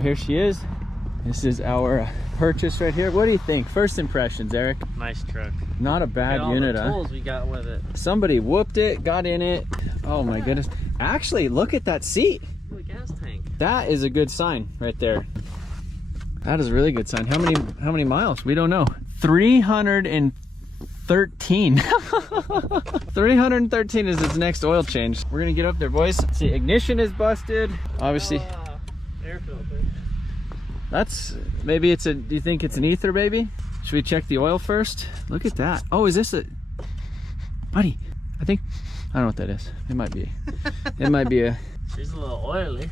Here she is. This is our purchase right here. What do you think? First impressions, Eric? Nice truck. Not a bad unit, all the huh? tools we got with it. Somebody whooped it, got in it. Oh my goodness. Actually, look at that seat. Look, gas tank. That is a good sign right there. That is a really good sign. How many miles? We don't know. 313. 313 is its next oil change. We're gonna get up there, boys. See, ignition is busted. Obviously. Air filter. That's, maybe it's a, do you think it's an ether, baby? Should we check the oil first? Look at that. Oh, is this a, buddy, I don't know what that is. It might be, it might be a. She's a little oily.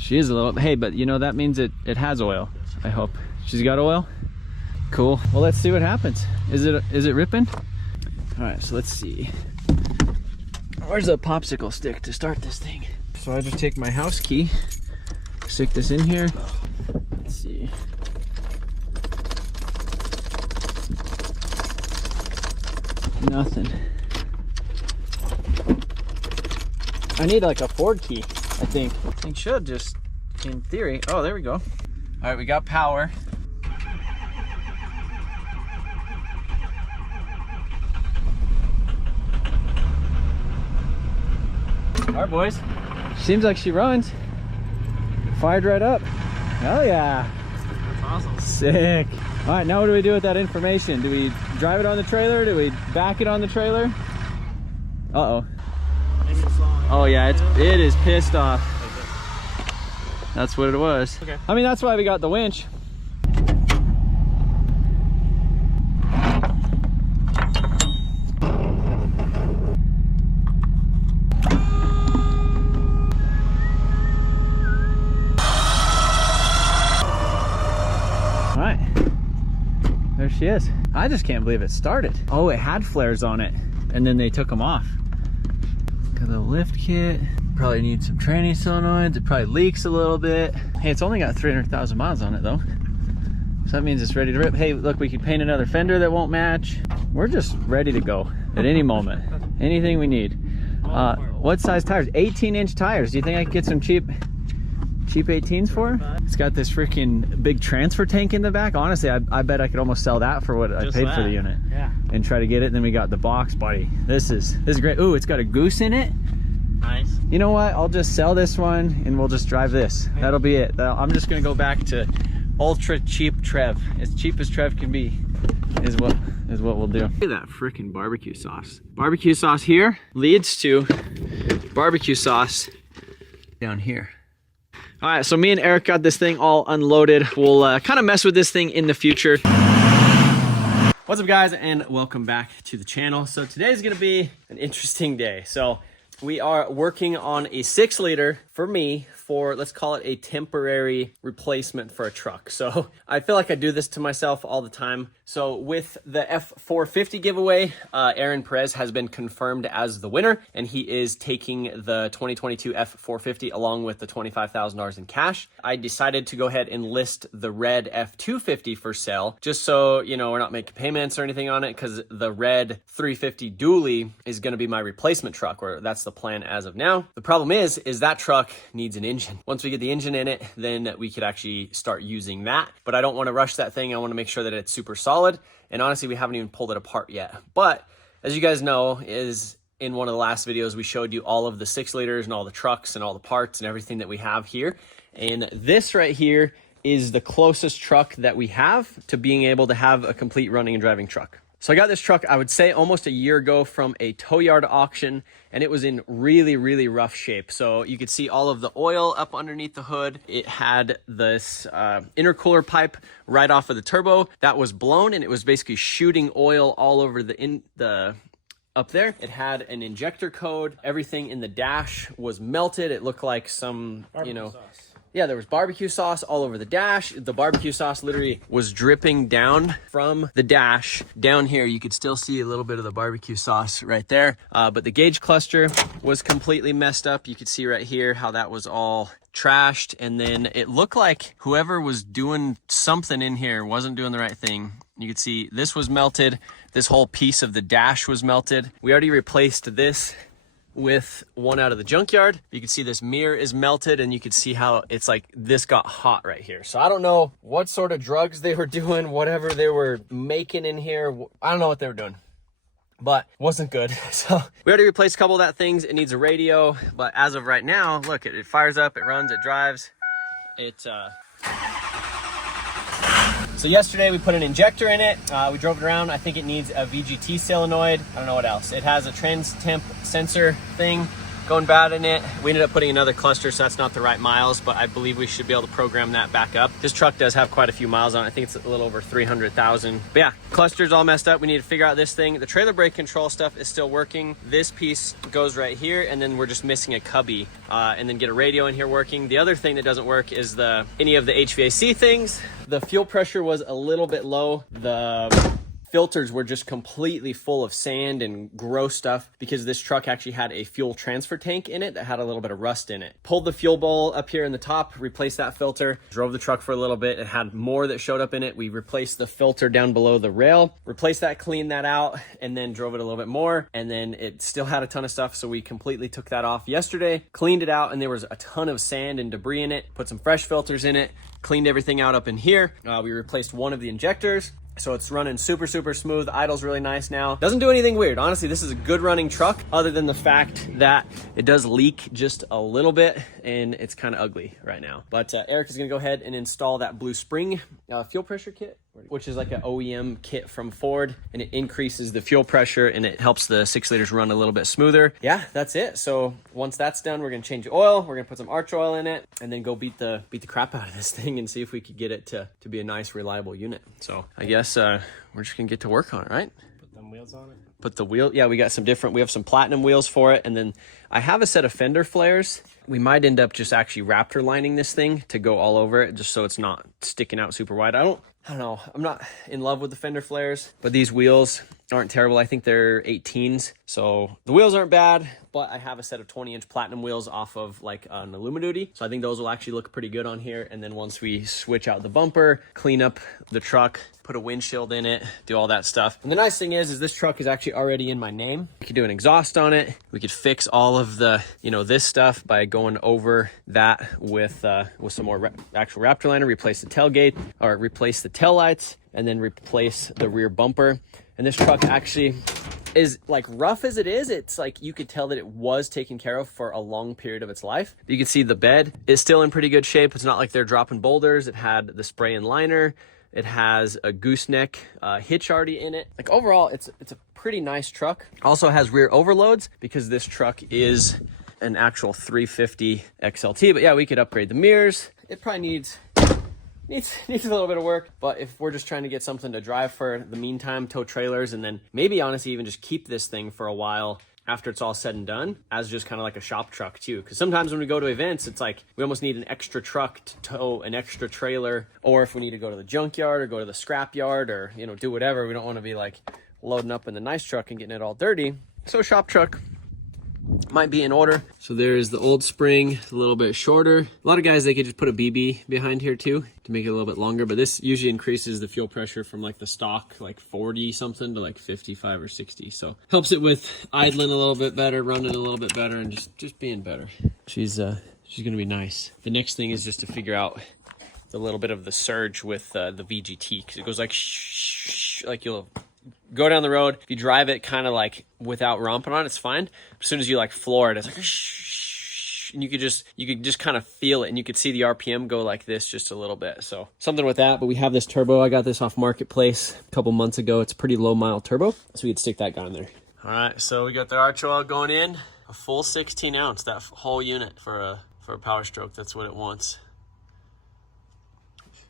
She is a little, hey, but you know, that means it has oil, I hope. She's got oil? Cool. Well, let's see what happens. Is it ripping? All right, so let's see. Where's the popsicle stick to start this thing? So I just take my house key, stick this in here. Let's see. Nothing. I need like a Ford key, I think. Thing should just, in theory. Oh, there we go. All right, we got power. All right, boys. Seems like she runs. Fired right up. Oh yeah. That's awesome. Sick. All right, now what do we do with that information? Do we drive it on the trailer? Do we back it on the trailer? Uh-oh. Maybe it's long. Oh yeah, it is pissed off. That's what it was. Okay. I mean, that's why we got the winch. All right, there she is. I just can't believe it started. Oh, it had flares on it, and then they took them off. Got the lift kit. Probably needs some training solenoids. It probably leaks a little bit. Hey, it's only got 300,000 miles on it though. So that means it's ready to rip. Hey, look, we can paint another fender that won't match. We're just ready to go at any moment. Anything we need. What size tires? 18-inch tires. Do you think I could get some cheap 18s for her? It's got this freaking big transfer tank in the back. Honestly, I bet I could almost sell that for what I paid for the unit. Yeah. And try to get it. And then we got the box body. This is great. Ooh, it's got a goose in it. Nice. You know what? I'll just sell this one and we'll just drive this. That'll be it. I'm just gonna go back to ultra cheap Trev. As cheap as Trev can be is what we'll do. Look at that freaking barbecue sauce. Barbecue sauce here leads to barbecue sauce down here. All right, so me and Eric got this thing all unloaded. We'll kind of mess with this thing in the future. What's up, guys, and welcome back to the channel. So today's gonna be an interesting day. So we are working on a 6-liter for me for, let's call it a temporary replacement for a truck. So I feel like I do this to myself all the time. So with the F450 giveaway, Aaron Perez has been confirmed as the winner, and he is taking the 2022 F450 along with the $25,000 in cash. I decided to go ahead and list the red F250 for sale, just so, you know, we're not making payments or anything on it, because the red 350 dually is going to be my replacement truck, or that's the plan as of now. The problem is that truck needs an engine. Once we get the engine in it, then we could actually start using that. But I don't want to rush that thing. I want to make sure that it's super solid. And honestly, we haven't even pulled it apart yet. But as you guys know, is in one of the last videos, we showed you all of the 6-liters and all the trucks and all the parts and everything that we have here. And this right here is the closest truck that we have to being able to have a complete running and driving truck. So I got this truck, I would say almost a year ago from a tow yard auction, and it was in really, really rough shape. So you could see all of the oil up underneath the hood. It had this intercooler pipe right off of the turbo that was blown, and it was basically shooting oil all over up there. It had an injector code. Everything in the dash was melted. It looked like some, you know, yeah, there was barbecue sauce all over the dash. The barbecue sauce literally was dripping down from the dash. Down here, you could still see a little bit of the barbecue sauce right there. But the gauge cluster was completely messed up. You could see right here how that was all trashed. And then it looked like whoever was doing something in here wasn't doing the right thing. You could see this was melted. This whole piece of the dash was melted. We already replaced this with one out of the junkyard. You can see this mirror is melted, and you can see how it's like this got hot right here. So I don't know what sort of drugs they were doing, whatever they were making in here. I don't know what they were doing, but wasn't good. So we already replaced a couple of that things. It needs a radio, but as of right now, look, it fires up, it runs, it drives. So yesterday we put an injector in it. We drove it around. I think it needs a VGT solenoid. I don't know what else. It has a trans temp sensor thing going bad in it. We ended up putting another cluster, so that's not the right miles, but I believe we should be able to program that back up. This truck does have quite a few miles on it. I think it's a little over 300,000. But yeah, cluster's all messed up. We need to figure out this thing. The trailer brake control stuff is still working. This piece goes right here, and then we're just missing a cubby, and then get a radio in here working. The other thing that doesn't work is any of the HVAC things. The fuel pressure was a little bit low. The filters were just completely full of sand and gross stuff because this truck actually had a fuel transfer tank in it that had a little bit of rust in it. Pulled the fuel bowl up here in the top, replaced that filter, drove the truck for a little bit. It had more that showed up in it. We replaced the filter down below the rail, replaced that, cleaned that out, and then drove it a little bit more. And then it still had a ton of stuff, so we completely took that off yesterday, cleaned it out, and there was a ton of sand and debris in it. Put some fresh filters in it, cleaned everything out up in here. We replaced one of the injectors. So it's running super, super smooth. Idle's really nice now. Doesn't do anything weird. Honestly, this is a good running truck other than the fact that it does leak just a little bit and it's kind of ugly right now. But Eric is gonna go ahead and install that Blue Spring fuel pressure kit, which is like an OEM kit from Ford, and it increases the fuel pressure and it helps the 6 liters run a little bit smoother. Yeah, that's it. So once that's done, we're gonna change the oil. We're gonna put some arch oil in it and then go beat the crap out of this thing and see if we could get it to be a nice, reliable unit. So I guess we're just gonna get to work on it, right? Put them wheels on it. Put the wheel, yeah, we got some different, we have some platinum wheels for it, and then I have a set of fender flares. We might end up just actually Raptor lining this thing to go all over it, just so it's not sticking out super wide. I don't know, I'm not in love with the fender flares, but these wheels aren't terrible. I think they're 18s, so the wheels aren't bad, but I have a set of 20-inch platinum wheels off of like an Illumiduty, so I think those will actually look pretty good on here. And then once we switch out the bumper, clean up the truck, put a windshield in it, do all that stuff. And the nice thing is this truck is actually already in my name. We could do an exhaust on it. We could fix all of the, this stuff by going over that with some more actual Raptor liner, replace the tailgate, or replace the tail lights, and then replace the rear bumper. And this truck actually is, like, rough as it is, it's like you could tell that it was taken care of for a long period of its life. You can see the bed is still in pretty good shape. It's not like they're dropping boulders. It had the spray and liner. It has a gooseneck hitch already in it. Like, overall, it's a pretty nice truck. Also has rear overloads because this truck is an actual 350 XLT. But yeah, we could upgrade the mirrors. It probably needs a little bit of work, but if we're just trying to get something to drive for the meantime, tow trailers, and then maybe honestly even just keep this thing for a while after it's all said and done as just kind of like a shop truck too. Because sometimes when we go to events, it's like we almost need an extra truck to tow an extra trailer, or if we need to go to the junkyard or go to the scrap yard or do whatever, we don't want to be like loading up in the nice truck and getting it all dirty. So shop truck might be in order. So there's the old spring, a little bit shorter. A lot of guys, they could just put a BB behind here too to make it a little bit longer, but this usually increases the fuel pressure from like the stock like 40 something to like 55 or 60. So helps it with idling a little bit better, running a little bit better, and just being better. She's gonna be nice. The next thing is just to figure out the little bit of the surge with the VGT, because it goes like shh, like you'll go down the road, if you drive it kind of like without romping on it, it's fine. As soon as you like floor it, it's like shh, and you could just kind of feel it, and you could see the RPM go like this just a little bit. So something with that. But we have this turbo. I got this off Marketplace a couple months ago. It's a pretty low mile turbo, so we could stick that guy in there. All right, so we got the arch oil going in, a full 16 ounce, that whole unit for a Powerstroke. That's what it wants.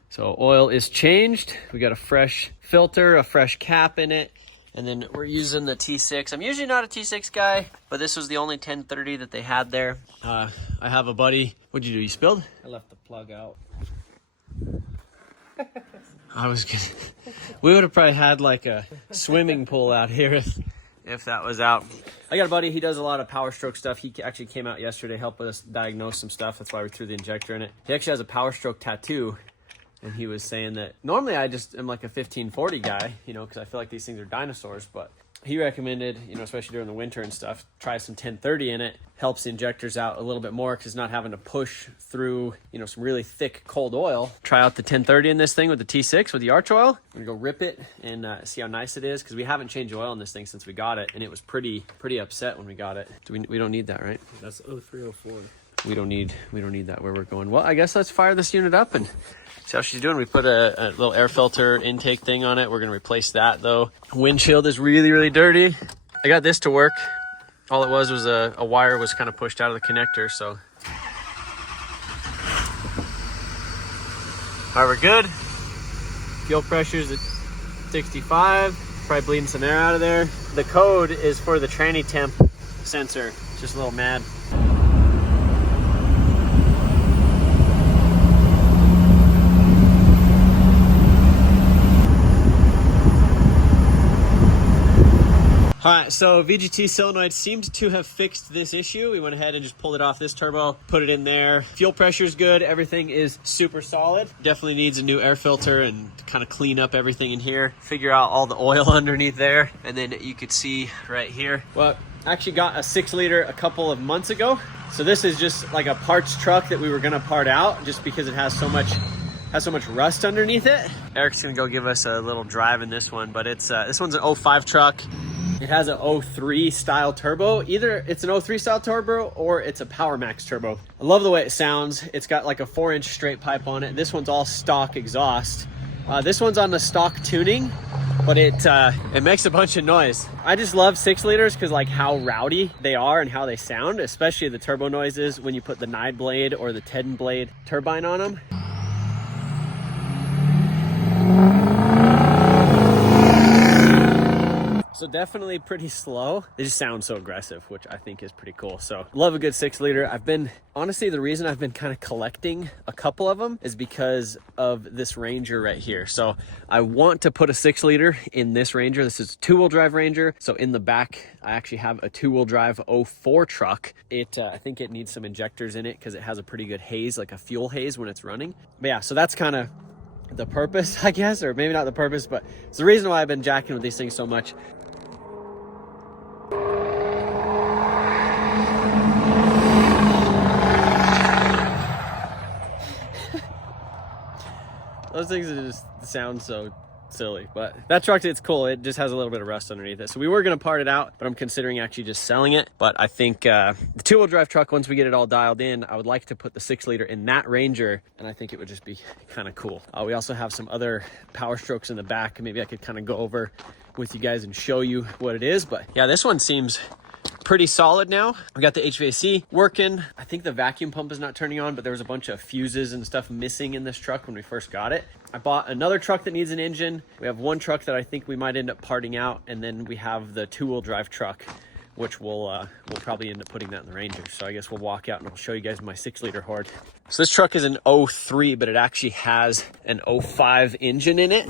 So oil is changed. We got a fresh filter, a fresh cap in it, and then we're using the T6. I'm usually not a T6 guy, but this was the only 1030 that they had there. I have a buddy. What'd you do? You spilled? I left the plug out. We would have probably had like a swimming pool out here if that was out. I got a buddy, he does a lot of Powerstroke stuff. He actually came out yesterday, helped us diagnose some stuff. That's why we threw the injector in it. He actually has a Powerstroke tattoo. And he was saying that normally I just am like a 1540 guy, because I feel like these things are dinosaurs, but he recommended, you know, especially during the winter and stuff, try some 1030 in it. Helps the injectors out a little bit more because not having to push through, you know, some really thick cold oil. Try out the 1030 in this thing with the T6 with the arch oil. I'm gonna go rip it and see how nice it is, because we haven't changed oil in this thing since we got it, and it was pretty upset when we got it. We don't need that, right? That's 0304. We don't need that where we're going. Well, I guess let's fire this unit up and see how she's doing. We put a little air filter intake thing on it. We're gonna replace that though. Windshield is really dirty. I got this to work. All it was a wire was kind of pushed out of the connector, so. All right, we're good. Fuel pressure's at 65. Probably bleeding some air out of there. The code is for the tranny temp sensor. Just a little mad. All right, so VGT solenoid seemed to have fixed this issue. We went ahead and just pulled it off this turbo, put it in there. Fuel pressure is good. Everything is super solid. Definitely needs a new air filter and kind of clean up everything in here. Figure out all the oil underneath there. And then you could see right here. Well, I actually got a 6 liter a couple of months ago. So this is just like a parts truck that we were gonna part out just because it has so much rust underneath it. Eric's gonna go give us a little drive in this one, but it's this one's an 05 truck. It has an 03 style turbo. Either it's an 03 style turbo or it's a Power Max turbo. I love the way it sounds. It's got like a 4-inch straight pipe on it. This one's all stock exhaust. This one's on the stock tuning, but it makes a bunch of noise. I just love 6 liters because like how rowdy they are and how they sound, especially the turbo noises when you put the 9 blade or the 10 blade turbine on them. So definitely pretty slow. They just sound so aggressive, which I think is pretty cool. So love a good 6 liter. Honestly, the reason I've been kind of collecting a couple of them is because of this Ranger right here. So I want to put a 6 liter in this Ranger. This is a 2-wheel drive Ranger. So in the back, I actually have a 2-wheel drive 04 truck. I think it needs some injectors in it because it has a pretty good haze, like a fuel haze when it's running. But yeah, so that's kind of the purpose, I guess, or maybe not the purpose, but it's the reason why I've been jacking with these things so much. Those things just sound so silly, but that truck, it's cool. It just has a little bit of rust underneath it. So we were going to part it out, but I'm considering actually just selling it. But I think the 2-wheel drive truck, once we get it all dialed in, I would like to put the 6 liter in that Ranger, and I think it would just be kind of cool. We also have some other Powerstrokes in the back. Maybe I could kind of go over with you guys and show you what it is. But yeah, this one seems pretty solid now. We got the HVAC working. I think the vacuum pump is not turning on, but there was a bunch of fuses and stuff missing in this truck when we first got it. I bought another truck that needs an engine. We have one truck that I think we might end up parting out, and then we have the 2-wheel drive truck, which we'll probably end up putting that in the Ranger. So I guess we'll walk out and I'll show you guys my 6 liter horde. So this truck is an 03, but it actually has an 05 engine in it.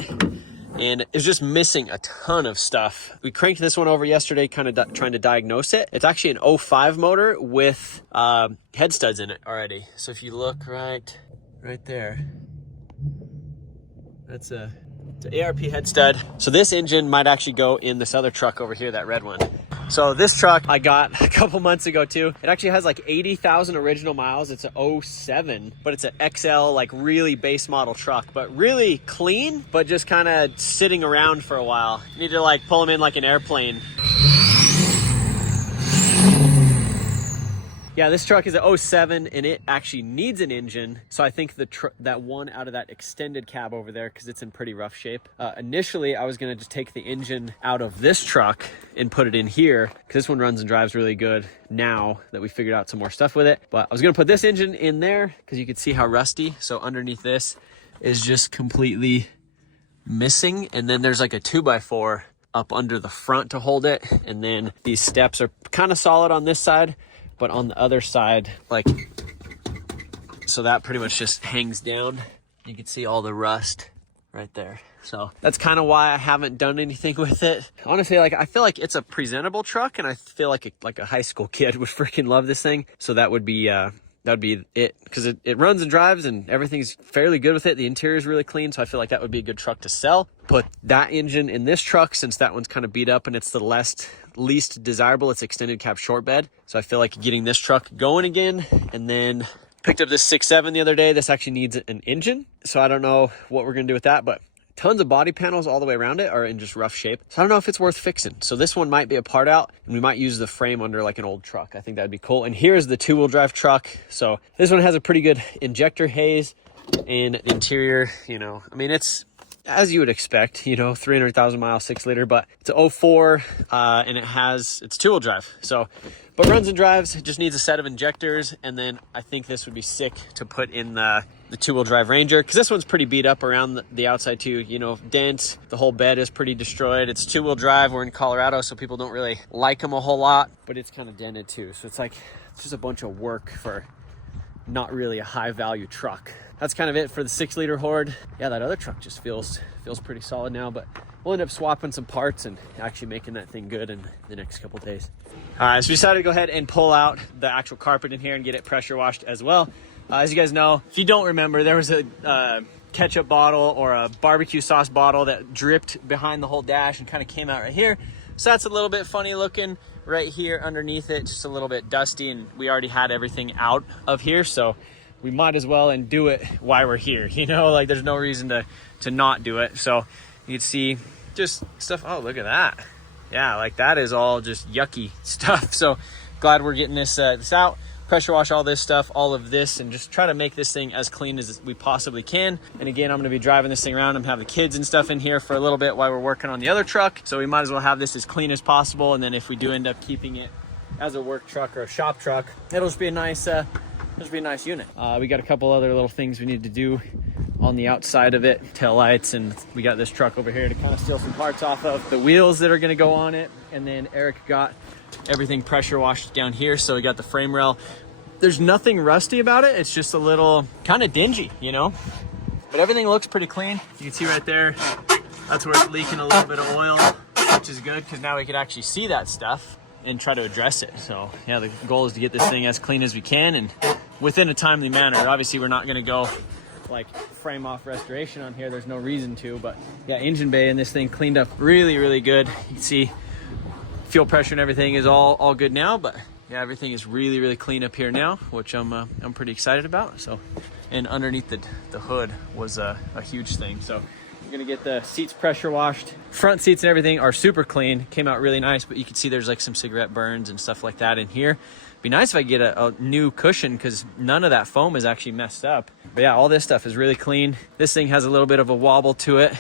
And it's just missing a ton of stuff. We cranked this one over yesterday, kind of trying to diagnose it. It's actually an 05 motor with head studs in it already. So if you look right there, it's an ARP head stud. So this engine might actually go in this other truck over here, that red one. So this truck I got a couple months ago too. It actually has like 80,000 original miles. It's a 07, but it's an XL, like really base model truck, but really clean, but just kind of sitting around for a while. You need to like pull them in like an airplane. Yeah, this truck is a 07 and it actually needs an engine. So I think that one out of that extended cab over there, because it's in pretty rough shape. Initially, I was gonna just take the engine out of this truck and put it in here, because this one runs and drives really good now that we figured out some more stuff with it. But I was gonna put this engine in there because you could see how rusty. So underneath this is just completely missing. And then there's like a 2x4 up under the front to hold it. And then these steps are kind of solid on this side, but on the other side, like, so that pretty much just hangs down. You can see all the rust right there. So that's kind of why I haven't done anything with it. Honestly, like, I feel like it's a presentable truck, and I feel like a high school kid would freaking love this thing. So that would be that'd be it, because it runs and drives and everything's fairly good with it. The interior is really clean, so I feel like that would be a good truck to sell. Put that engine in this truck, since that one's kind of beat up and it's the least desirable. It's extended cab short bed, so I feel like getting this truck going again. And then picked up this 6.7 the other day. This actually needs an engine, so I don't know what we're gonna do with that, but tons of body panels all the way around it are in just rough shape, so I don't know if it's worth fixing. So this one might be a part out, and we might use the frame under like an old truck. I think that'd be cool. And here's the 2-wheel drive truck. So this one has a pretty good injector haze, and interior, you know, I mean, it's as you would expect, you know, 300,000 miles, 6-liter, but it's a 04, and it's 2-wheel drive. So, but runs and drives. It just needs a set of injectors, and then I think this would be sick to put in the 2-wheel drive Ranger, because this one's pretty beat up around the outside too. You know, dents, the whole bed is pretty destroyed. It's 2-wheel drive. We're in Colorado, so people don't really like them a whole lot, but it's kind of dented too. So it's like, it's just a bunch of work for not really a high value truck. That's kind of it for the 6-liter Horde. Yeah, that other truck just feels pretty solid now, but we'll end up swapping some parts and actually making that thing good in the next couple days. All right, so we decided to go ahead and pull out the actual carpet in here and get it pressure washed as well. As you guys know, if you don't remember, there was a ketchup bottle or a barbecue sauce bottle that dripped behind the whole dash and kind of came out right here. So that's a little bit funny looking right here underneath it, just a little bit dusty, and we already had everything out of here, so we might as well and do it while we're here. You know, like there's no reason to not do it. So you can see just stuff. Oh, look at that. Yeah, like that is all just yucky stuff. So glad we're getting this out. Pressure wash all this stuff, all of this, and just try to make this thing as clean as we possibly can. And again, I'm gonna be driving this thing around. I'm gonna have the kids and stuff in here for a little bit while we're working on the other truck. So we might as well have this as clean as possible. And then if we do end up keeping it as a work truck or a shop truck, it'll just be a nice unit. We got a couple other little things we need to do on the outside of it, tail lights, and we got this truck over here to kind of steal some parts off of, the wheels that are going to go on it. And then Eric got everything pressure washed down here, so we got the frame rail. There's nothing rusty about it, it's just a little kind of dingy, you know, but everything looks pretty clean. You can see right there, that's where it's leaking a little bit of oil, which is good because now we could actually see that stuff and try to address it. So yeah, the goal is to get this thing as clean as we can and within a timely manner. Obviously we're not going to go like frame off restoration on here, there's no reason to, but yeah, engine bay in this thing cleaned up really good. You can see fuel pressure and everything is all good now, but yeah, everything is really clean up here now, which I'm pretty excited about. So, and underneath the hood was a huge thing. So we're gonna get the seats pressure washed. Front seats and everything are super clean, came out really nice, but you can see there's like some cigarette burns and stuff like that in here. Be nice if I get a new cushion, because none of that foam is actually messed up. But yeah, all this stuff is really clean. This thing has a little bit of a wobble to it.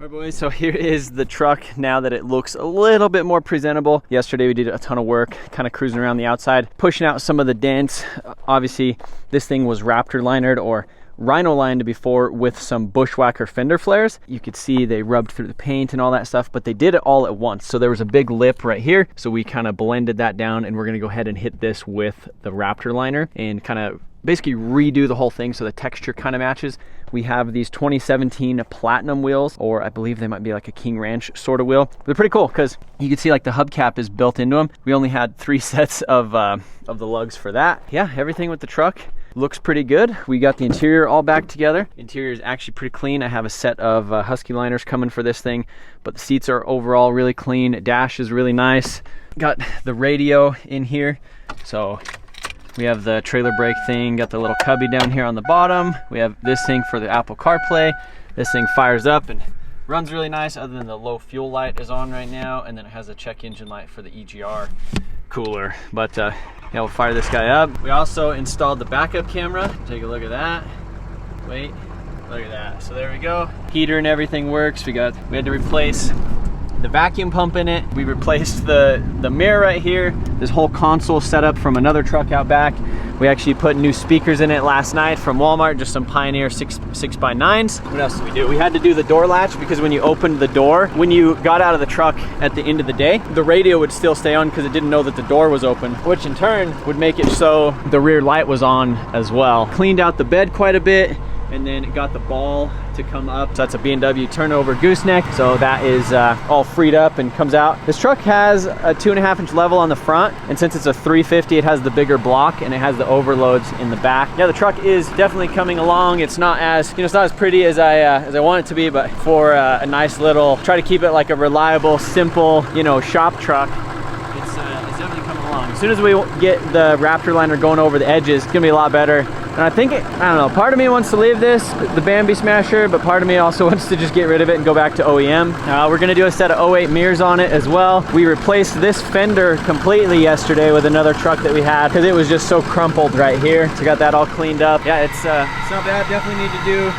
All right, boys, so here is the truck now that it looks a little bit more presentable. Yesterday we did a ton of work, kind of cruising around the outside, pushing out some of the dents. Obviously, this thing was Raptor linered or Rhino lined before with some Bushwhacker fender flares. You could see they rubbed through the paint and all that stuff, but they did it all at once. So there was a big lip right here. So we kind of blended that down, and we're gonna go ahead and hit this with the Raptor liner and kind of basically redo the whole thing so the texture kind of matches. We have these 2017 Platinum wheels, or I believe they might be like a King Ranch sort of wheel. They're pretty cool because you can see like the hubcap is built into them. We only had 3 sets of the lugs for that. Yeah, everything with the truck looks pretty good. We got the interior all back together. Interior is actually pretty clean. I have a set of Husky liners coming for this thing, but the seats are overall really clean. Dash is really nice. Got the radio in here. So we have the trailer brake thing, got the little cubby down here on the bottom. We have this thing for the Apple CarPlay. This thing fires up and runs really nice, other than the low fuel light is on right now, and then it has a check engine light for the EGR cooler. But yeah, we'll fire this guy up. We also installed the backup camera. Take a look at that. Wait. Look at that. So there we go. Heater and everything works. We had to replace the vacuum pump in it. We replaced the mirror right here. This whole console set up from another truck out back. We actually put new speakers in it last night from Walmart, just some Pioneer 6x9s. What else did we do? We had to do the door latch because when you opened the door, when you got out of the truck at the end of the day, the radio would still stay on because it didn't know that the door was open, which in turn would make it so the rear light was on as well. Cleaned out the bed quite a bit, and then it got the ball to come up. So that's a B&W turnover gooseneck. So that is all freed up and comes out. This truck has a 2.5-inch level on the front. And since it's a 350, it has the bigger block and it has the overloads in the back. Yeah, the truck is definitely coming along. It's not as, it's not as pretty as I want it to be, but for a nice little, try to keep it like a reliable, simple, shop truck. It's definitely coming along. As soon as we get the Raptor liner going over the edges, it's gonna be a lot better. And I think, I don't know, part of me wants to leave this, the Bambi Smasher, but part of me also wants to just get rid of it and go back to OEM. We're gonna do a set of 08 mirrors on it as well. We replaced this fender completely yesterday with another truck that we had because it was just so crumpled right here. So got that all cleaned up. Yeah, it's not bad. Definitely need to do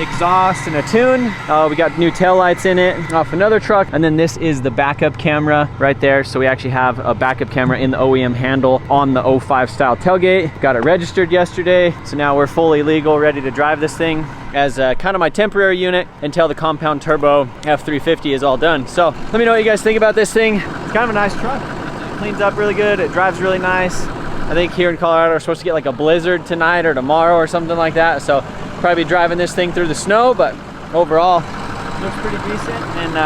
exhaust and a tune. We got new tail lights in it off another truck, and then this is the backup camera right there. So we actually have a backup camera in the OEM handle on the 05 style tailgate. Got it registered yesterday, so now we're fully legal, ready to drive this thing as kind of my temporary unit until the compound turbo F350 is all done. So let me know what you guys think about this thing. It's kind of a nice truck. It cleans up really good. It drives really nice. I think here in Colorado we're supposed to get like a blizzard tonight or tomorrow or something like that, so probably driving this thing through the snow, but overall looks pretty decent. And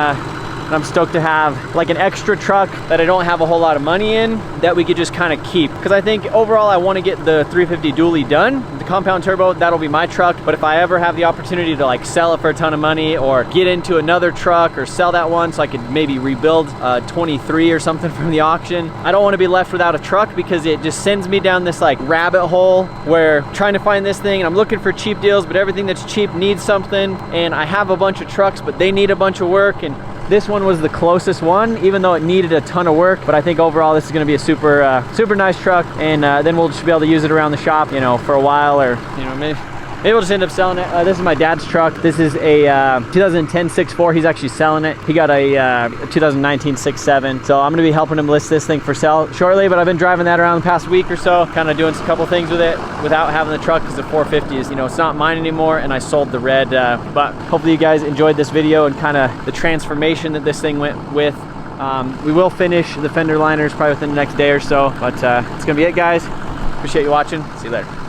I'm stoked to have like an extra truck that I don't have a whole lot of money in that we could just kind of keep, because I think overall I want to get the 350 dually done. The compound turbo, that'll be my truck, but if I ever have the opportunity to like sell it for a ton of money or get into another truck or sell that one so I could maybe rebuild 23 or something from the auction, I don't want to be left without a truck, because it just sends me down this like rabbit hole where trying to find this thing and I'm looking for cheap deals, but everything that's cheap needs something, and I have a bunch of trucks but they need a bunch of work, and this one was the closest one, even though it needed a ton of work. But I think overall this is going to be a super super nice truck, and then we'll just be able to use it around the shop, for a while, or maybe we'll just end up selling it. This is my dad's truck. This is a 2010 6.4. He's actually selling it. He got a 2019 6.7. So I'm going to be helping him list this thing for sale shortly, but I've been driving that around the past week or so, kind of doing a couple things with it without having the truck, because the 450 is, it's not mine anymore, and I sold the red. But hopefully you guys enjoyed this video and kind of the transformation that this thing went with. We will finish the fender liners probably within the next day or so, but it's going to be it, guys. Appreciate you watching. See you later.